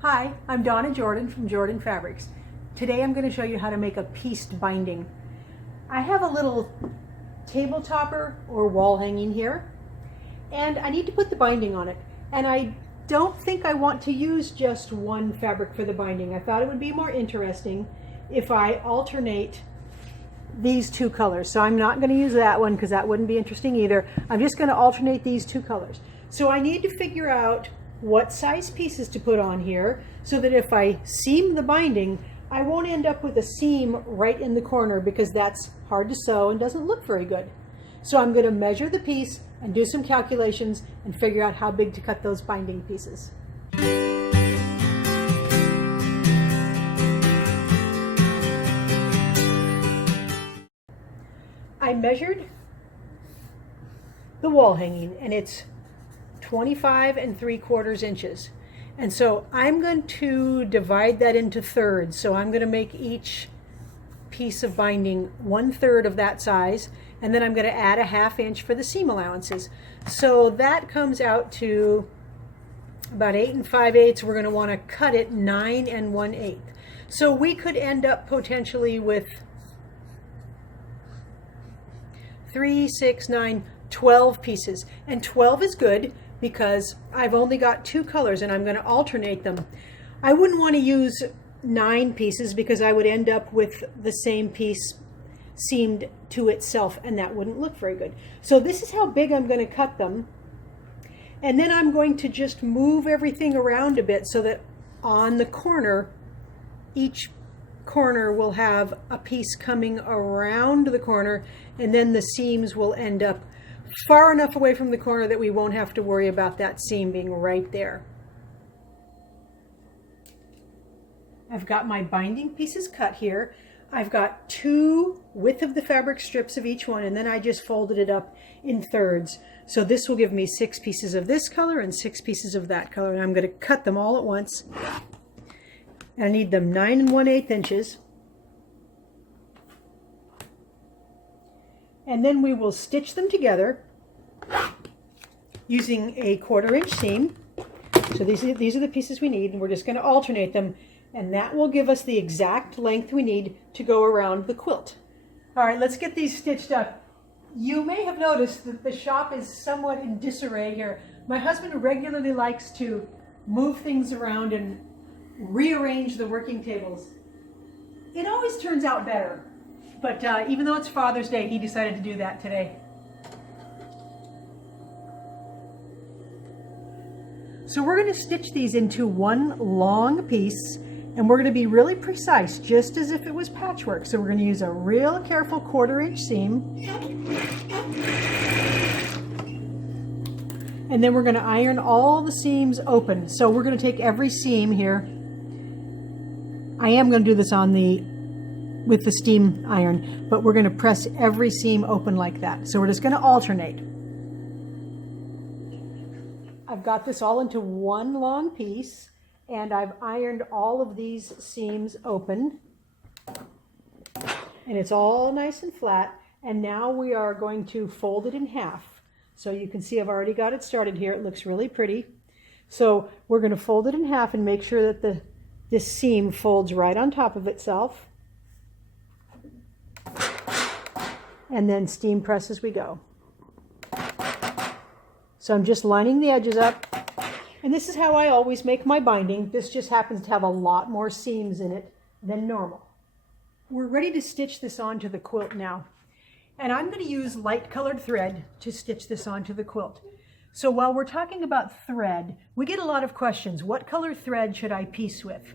Hi, I'm Donna Jordan from Jordan Fabrics. Today I'm going to show you how to make a pieced binding. I have a little table topper or wall hanging here, and I need to put the binding on it. And I don't think I want to use just one fabric for the binding. I thought it would be more interesting if I alternate these two colors. So I'm not going to use that one because that wouldn't be interesting either. I'm just going to alternate these two colors. So I need to figure out what size pieces to put on here so that if I seam the binding, I won't end up with a seam right in the corner because that's hard to sew and doesn't look very good. So I'm going to measure the piece and do some calculations and figure out how big to cut those binding pieces. I measured the wall hanging and it's 25 3/4 inches. And so I'm going to divide that into thirds. So I'm going to make each piece of binding 1/3 of that size, and then I'm going to add a 1/2 inch for the seam allowances. So that comes out to about 8 5/8. We're going to want to cut it 9 1/8. So we could end up potentially with 3, 6, 9, 12 pieces. And 12 is good because I've only got two colors and I'm going to alternate them. I wouldn't want to use 9 pieces because I would end up with the same piece seamed to itself and that wouldn't look very good. So this is how big I'm going to cut them. And then I'm going to just move everything around a bit so that on the corner, each corner will have a piece coming around the corner, and then the seams will end up far enough away from the corner that we won't have to worry about that seam being right there. I've got my binding pieces cut here. I've got 2 width of the fabric strips of each one, and then I just folded it up in thirds. So this will give me 6 pieces of this color and 6 pieces of that color, and I'm going to cut them all at once. And I need them 9 1/8 inches. And then we will stitch them together using a 1/4 inch seam. So these are the pieces we need, and we're just going to alternate them, and that will give us the exact length we need to go around the quilt. All right, let's get these stitched up. You may have noticed that the shop is somewhat in disarray here. My husband regularly likes to move things around and rearrange the working tables. It always turns out better. But even though it's Father's Day, he decided to do that today. So we're going to stitch these into one long piece, and we're going to be really precise, just as if it was patchwork. So we're going to use a real careful 1/4 inch seam. And then we're going to iron all the seams open. So we're going to take every seam here. I am going to do this with the steam iron, but we're going to press every seam open like that. So we're just going to alternate. I've got this all into one long piece, and I've ironed all of these seams open, and it's all nice and flat. And now we are going to fold it in half. So you can see I've already got it started here. It looks really pretty. So we're going to fold it in half and make sure that this seam folds right on top of itself. And then steam press as we go. So I'm just lining the edges up, and this is how I always make my binding. This just happens to have a lot more seams in it than normal. We're ready to stitch this onto the quilt now, and I'm going to use light colored thread to stitch this onto the quilt. So while we're talking about thread, we get a lot of questions. What color thread should I piece with?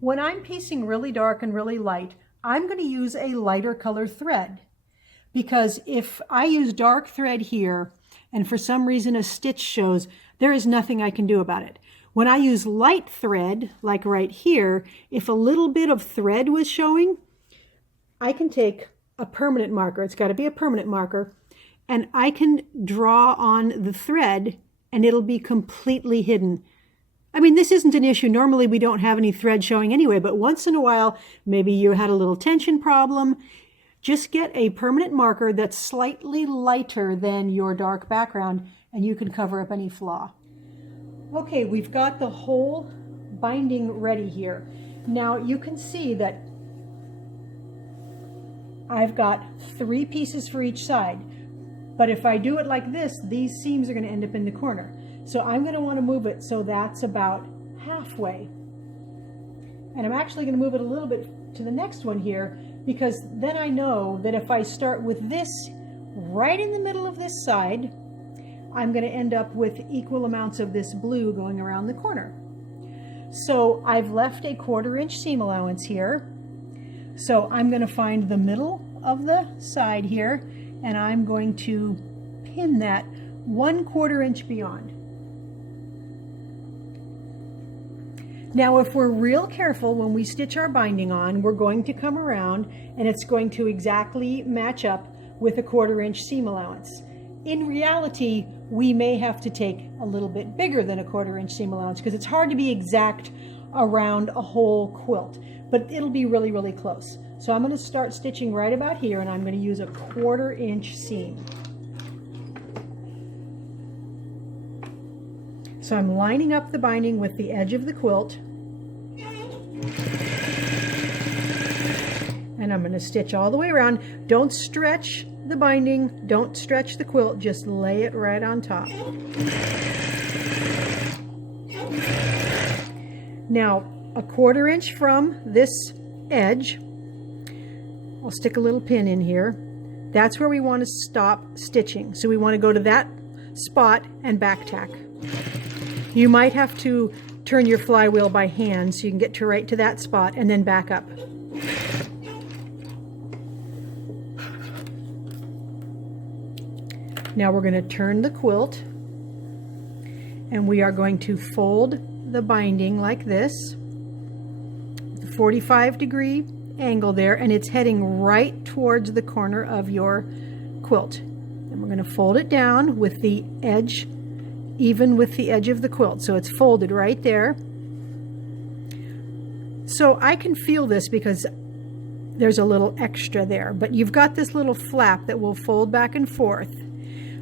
When I'm piecing really dark and really light, I'm going to use a lighter colored thread. Because if I use dark thread here, and for some reason a stitch shows, there is nothing I can do about it. When I use light thread, like right here, if a little bit of thread was showing, I can take a permanent marker, it's got to be a permanent marker, and I can draw on the thread and it'll be completely hidden. I mean, this isn't an issue. Normally we don't have any thread showing anyway, but once in a while, maybe you had a little tension problem. Just get a permanent marker that's slightly lighter than your dark background, and you can cover up any flaw. Okay, we've got the whole binding ready here. Now you can see that I've got 3 pieces for each side, but if I do it like this, these seams are going to end up in the corner. So I'm going to want to move it so that's about halfway. And I'm actually going to move it a little bit to the next one here, because then I know that if I start with this right in the middle of this side, I'm going to end up with equal amounts of this blue going around the corner. So I've left a 1/4 inch seam allowance here. So I'm going to find the middle of the side here, and I'm going to pin that 1/4 inch beyond. Now if we're real careful when we stitch our binding on, we're going to come around and it's going to exactly match up with a 1/4 inch seam allowance. In reality, we may have to take a little bit bigger than a 1/4 inch seam allowance because it's hard to be exact around a whole quilt, but it'll be really, really close. So I'm going to start stitching right about here, and I'm going to use a 1/4 inch seam. So I'm lining up the binding with the edge of the quilt, and I'm going to stitch all the way around. Don't stretch the binding, don't stretch the quilt, just lay it right on top. Now, a 1/4 inch from this edge, I'll stick a little pin in here. That's where we want to stop stitching. So we want to go to that spot and back tack. You might have to turn your flywheel by hand so you can get to right to that spot and then back up. Now we're going to turn the quilt, and we are going to fold the binding like this, with a 45-degree angle there, and it's heading right towards the corner of your quilt. And we're going to fold it down with the edge even with the edge of the quilt, so it's folded right there. So I can feel this because there's a little extra there, but you've got this little flap that will fold back and forth.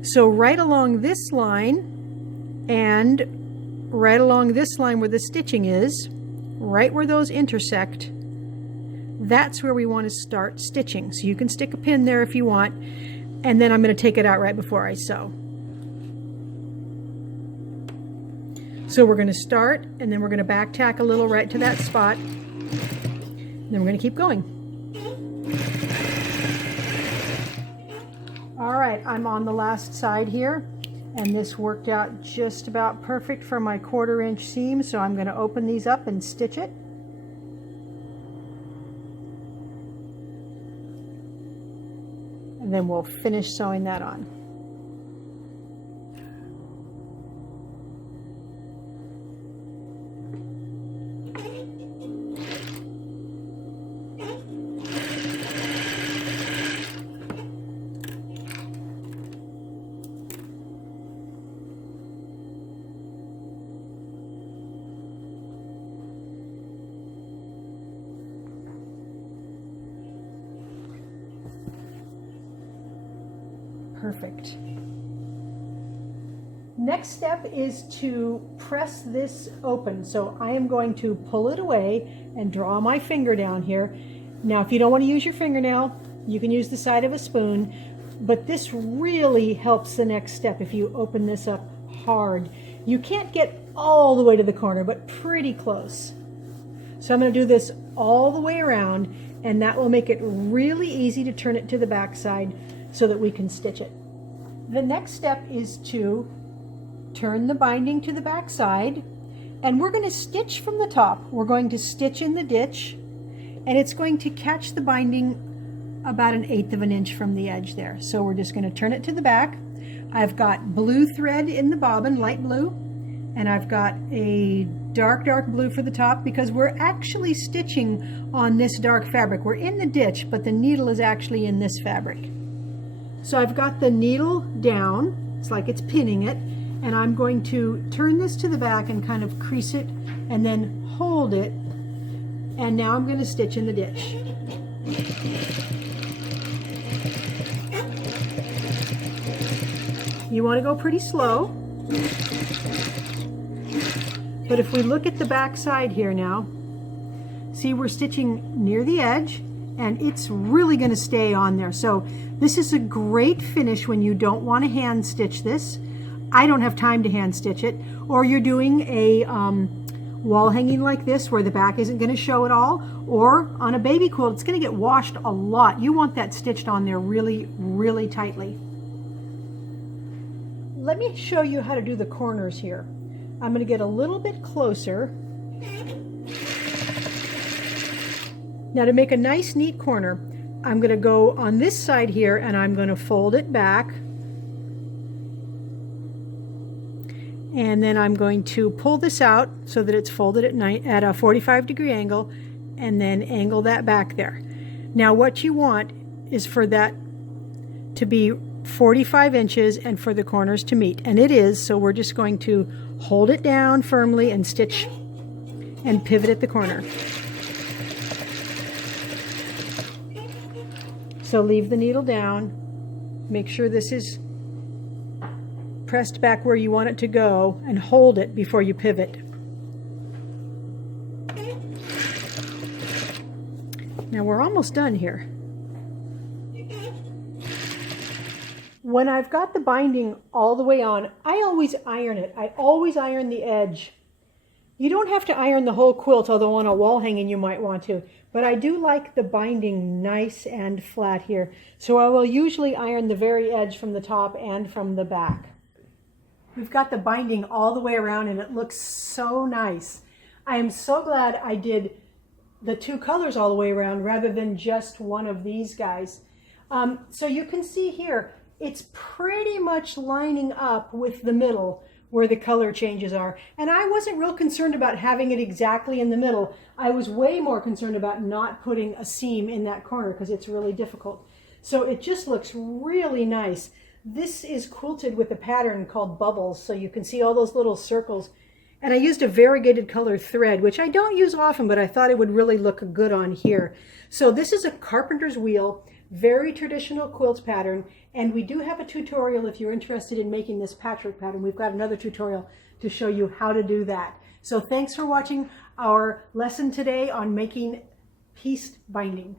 So right along this line and right along this line where the stitching is, right where those intersect, that's where we want to start stitching. So you can stick a pin there if you want, and then I'm going to take it out right before I sew. So we're going to start, and then we're going to back tack a little right to that spot, and then we're going to keep going. All right, I'm on the last side here, and this worked out just about perfect for my 1/4 inch seam, so I'm going to open these up and stitch it. And then we'll finish sewing that on. Perfect. Next step is to press this open. So I am going to pull it away and draw my finger down here. Now, if you don't want to use your fingernail, you can use the side of a spoon, but this really helps the next step if you open this up hard. You can't get all the way to the corner, but pretty close. So I'm going to do this all the way around, and that will make it really easy to turn it to the back side so that we can stitch it. The next step is to turn the binding to the back side, and we're going to stitch from the top. We're going to stitch in the ditch, and it's going to catch the binding about 1/8 of an inch from the edge there. So we're just going to turn it to the back. I've got blue thread in the bobbin, light blue, and I've got a dark blue for the top because we're actually stitching on this dark fabric. We're in the ditch, but the needle is actually in this fabric. So I've got the needle down, it's like it's pinning it, and I'm going to turn this to the back and kind of crease it and then hold it, and now I'm going to stitch in the ditch. You want to go pretty slow, But if we look at the back side here now, see, we're stitching near the edge, and it's really going to stay on there. So this is a great finish when you don't want to hand stitch this. I don't have time to hand stitch it. Or you're doing a wall hanging like this where the back isn't going to show at all. Or on a baby quilt, it's going to get washed a lot. You want that stitched on there really, really tightly. Let me show you how to do the corners here. I'm going to get a little bit closer. Now to make a nice neat corner, I'm going to go on this side here and I'm going to fold it back. And then I'm going to pull this out so that it's folded at a 45-degree angle, and then angle that back there. Now what you want is for that to be 45 inches and for the corners to meet. And it is, so we're just going to hold it down firmly and stitch and pivot at the corner. So leave the needle down, make sure this is pressed back where you want it to go, and hold it before you pivot. Now we're almost done here. When I've got the binding all the way on, I always iron it. I always iron the edge. You don't have to iron the whole quilt, although on a wall hanging you might want to. But I do like the binding nice and flat here. So I will usually iron the very edge from the top and from the back. We've got the binding all the way around and it looks so nice. I am so glad I did the two colors all the way around rather than just one of these guys. So you can see here, it's pretty much lining up with the middle where the color changes are. And I wasn't real concerned about having it exactly in the middle. I was way more concerned about not putting a seam in that corner because it's really difficult. So it just looks really nice. This is quilted with a pattern called Bubbles, so you can see all those little circles. And I used a variegated color thread, which I don't use often, but I thought it would really look good on here. So this is a carpenter's wheel, very traditional quilt pattern, and we do have a tutorial if you're interested in making this patchwork pattern. We've got another tutorial to show you how to do that. So thanks for watching our lesson today on making pieced binding.